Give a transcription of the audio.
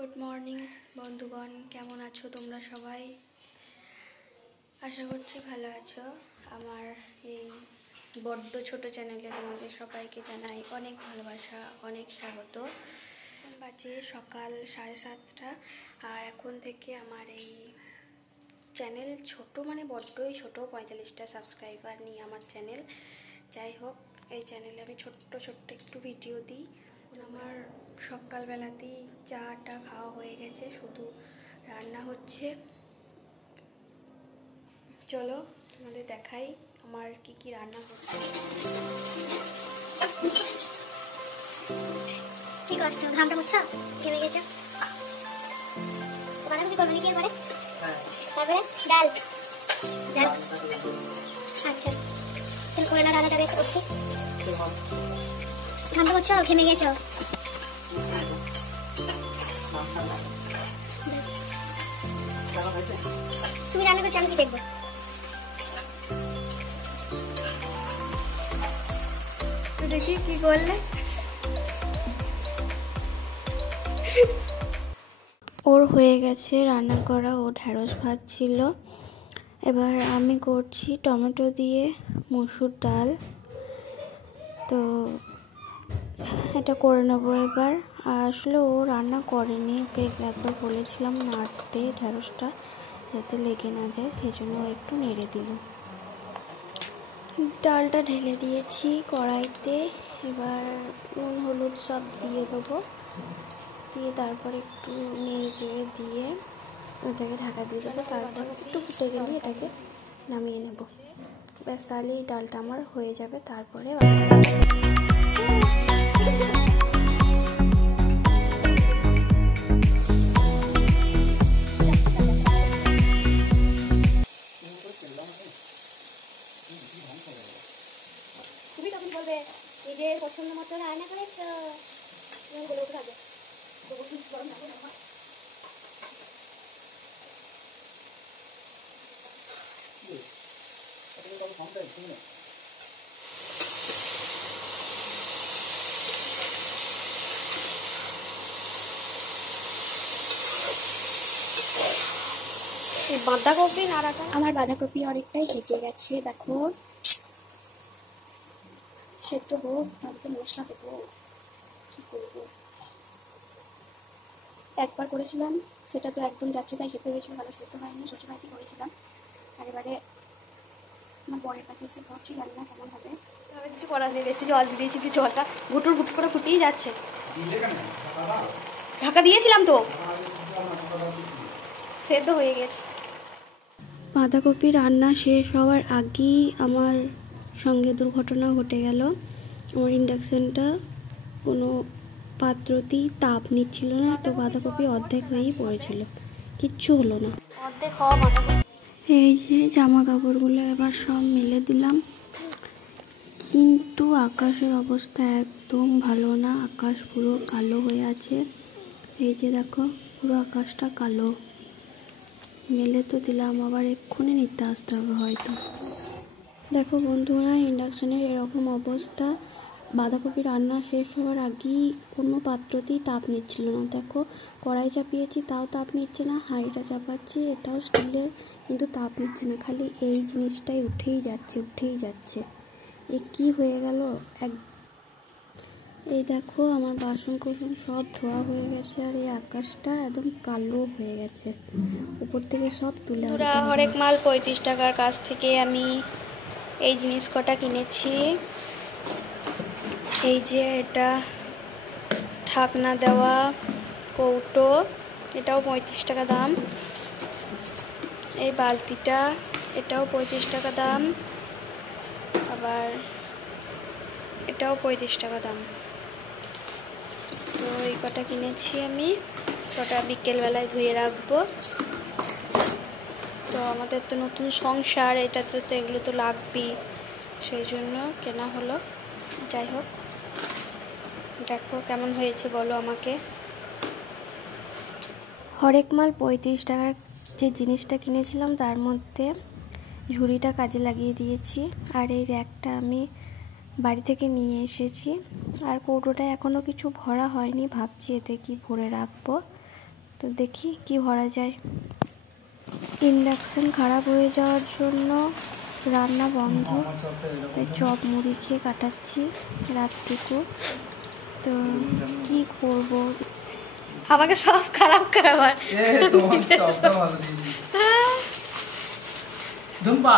Good morning বন্ধুগণ, কেমন আছো তোমরা সবাই? আশা করছি ভালো আছো। আমার এই বড্ড ছোট চ্যানেলে তোমাদের সবাইকে জানাই অনেক ভালোবাসা, অনেক স্বাগত। বাজে সকাল 7:30 আর এখন থেকে আমার এই চ্যানেল ছোট মানে বড্ডই ছোট, 45টা সাবস্ক্রাইবার নিয়ে আমার চ্যানেল। যাই হোক, এই চ্যানেলে আমি ছোট্ট একটু ভিডিও দিই। আমার সকালবেলাতেই চাটা খাওয়া হয়ে গেছে, শুধু রান্না হচ্ছে। চলো তোমাদের দেখাই আমার কি কি রান্না করছে। কি কষ্ট, ঘামটা মুছছো, ঘেমে গেছো। বানাবো কি করবো নাকি এরপরে? তারপরে ডাল ডাল আচ্ছা, তাহলে করে না রান্নাটা একটু করছি। ঘামটা মুছছো, ঘেমে গেছো। তুমি রান্না করছো, আমি কি দেখবো? দেখি কি করলে। ওর হয়ে গেছে রান্না করা, ও ঢ্যাঁড়স ভাত ছিল। এবার আমি করছি টমেটো দিয়ে মসুর ডাল। তো এটা করে নেবো এবার। আসলে ও রান্না করেনি, ওকে একবার বলেছিলাম নাড়তে ঢ্যাঁড়সটা যাতে লেগে না যায়, সেই জন্য একটু নেড়ে দিল। ডালটা ঢেলে দিয়েছি কড়াইতে। এবার নুন হলুদ সব দিয়ে দেবো, দিয়ে তারপর একটু নেড়ে চেড়ে দিয়ে ওটাকে ঢাকা দিয়ে দেবো। তারপর একটু ফুটে গেলে এটাকে নামিয়ে নেব। ব্যাস, তাহলে এই ডালটা আমার হয়ে যাবে। তারপরে তুমি তখন বলবে নিজের পছন্দ মতো রান্না করেছো, বলে উঠে থাকবে। বাঁধাকপি নাড়াটা, আমার বাঁধাকপি অনেকটাই হেঁচে গেছে, দেখো। সেদ্ধ হোক, তারপরে মশলা দেবো। কি করবো, একবার করেছিলাম, সেটা তো একদম যাচ্ছে তাই খেতে হয়েছিল, ভালো সেদ্ধ হয়নি। শ্বশুরবাড়িতে করেছিলাম, আর এবারে আমার বরের কাছে এসে ভাবছি জানি না কেমন হবে। কিছু করার নেই, বেশি জল দিয়ে দিয়েছি, জলটা ঘুটুর ঘুট করে ফুটেই যাচ্ছে। ঢাকা দিয়েছিলাম তো, সেদ্ধ হয়ে গেছে। বাঁধাকপি রান্না শেষ হওয়ার আগেই আমার সঙ্গে দুর্ঘটনা ঘটে গেল। আমার ইন্ডাকশানটা কোনো পাত্রতেই তাপ নিচ্ছিল না, তো বাঁধাকপি অর্ধেক হয়েই পড়েছিল, কিচ্ছু হলো না। অর্ধেক হওয়া বাঁধাকপি। এই যে জামা কাপড়গুলো এবার সব মেলে দিলাম, কিন্তু আকাশের অবস্থা একদম ভালো না। আকাশ পুরো কালো হয়ে আছে, এই যে দেখো পুরো আকাশটা কালো। মেলে তো দিলাম, আবার এক্ষুনি নিতে আসতে হবে হয়তো। দেখো বন্ধুরা, ইন্ডাকশানের এরকম অবস্থা। বাঁধাকপি রান্না শেষ হওয়ার আগেই কোনো পাত্রতেই তাপ নিচ্ছিল না। দেখো কড়াই চাপিয়েছি তাও তাপ নিচ্ছে না, হাঁড়িটা চাপাচ্ছি এটাও স্টিলের, কিন্তু তাপ নিচ্ছে না। খালি এই জিনিসটাই উঠেই যাচ্ছে। এ কি হয়ে গেল? এই দেখো আমার বাসন কোসন সব ধোয়া হয়ে গেছে, আর এই আকাশটা একদম কালো হয়ে গেছে। উপর থেকে সব তুলে হরেক মাল 35 টাকার কাছ থেকে আমি এই জিনিস কটা কিনেছি। এই যে এটা ঢাকনা দেওয়া কৌটো, এটাও 35 টাকা দাম। এই বালতিটা, এটাও 35 টাকা দাম। আবার এটাও 35 টাকা দাম। তো এই কটা কিনেছি আমি, কটা বিকেলবেলায় ধুয়ে রাখবো। তো আমাদের তো নতুন সংসার, এটাতে তো এগুলো তো লাগবেই, সেই জন্য কেনা হলো। যাই হোক, দেখো কেমন হয়েছে বলো আমাকে। হরেক মাল 35 টাকার যে জিনিসটা কিনেছিলাম তার মধ্যে ঝুড়িটা কাজে লাগিয়ে দিয়েছি, আর এই র্যাকটা আমি বাড়ি থেকে নিয়ে এসেছি। আর কৌটোটায় এখনও কিছু ভরা হয়নি, ভাবছি এতে কি ভরে রাখবো। তো দেখি কি ভরা যায়। ইন্ডাকশান খারাপ হয়ে যাওয়ার জন্য রান্না বন্ধ, তাই চপ মুড়ি খেয়ে কাটাচ্ছি রাতটুকু। তো কি করব, আমাকে সব খারাপ খারাপ আর তোমার চপটা ভালো দিয়েছি। ধুম্পা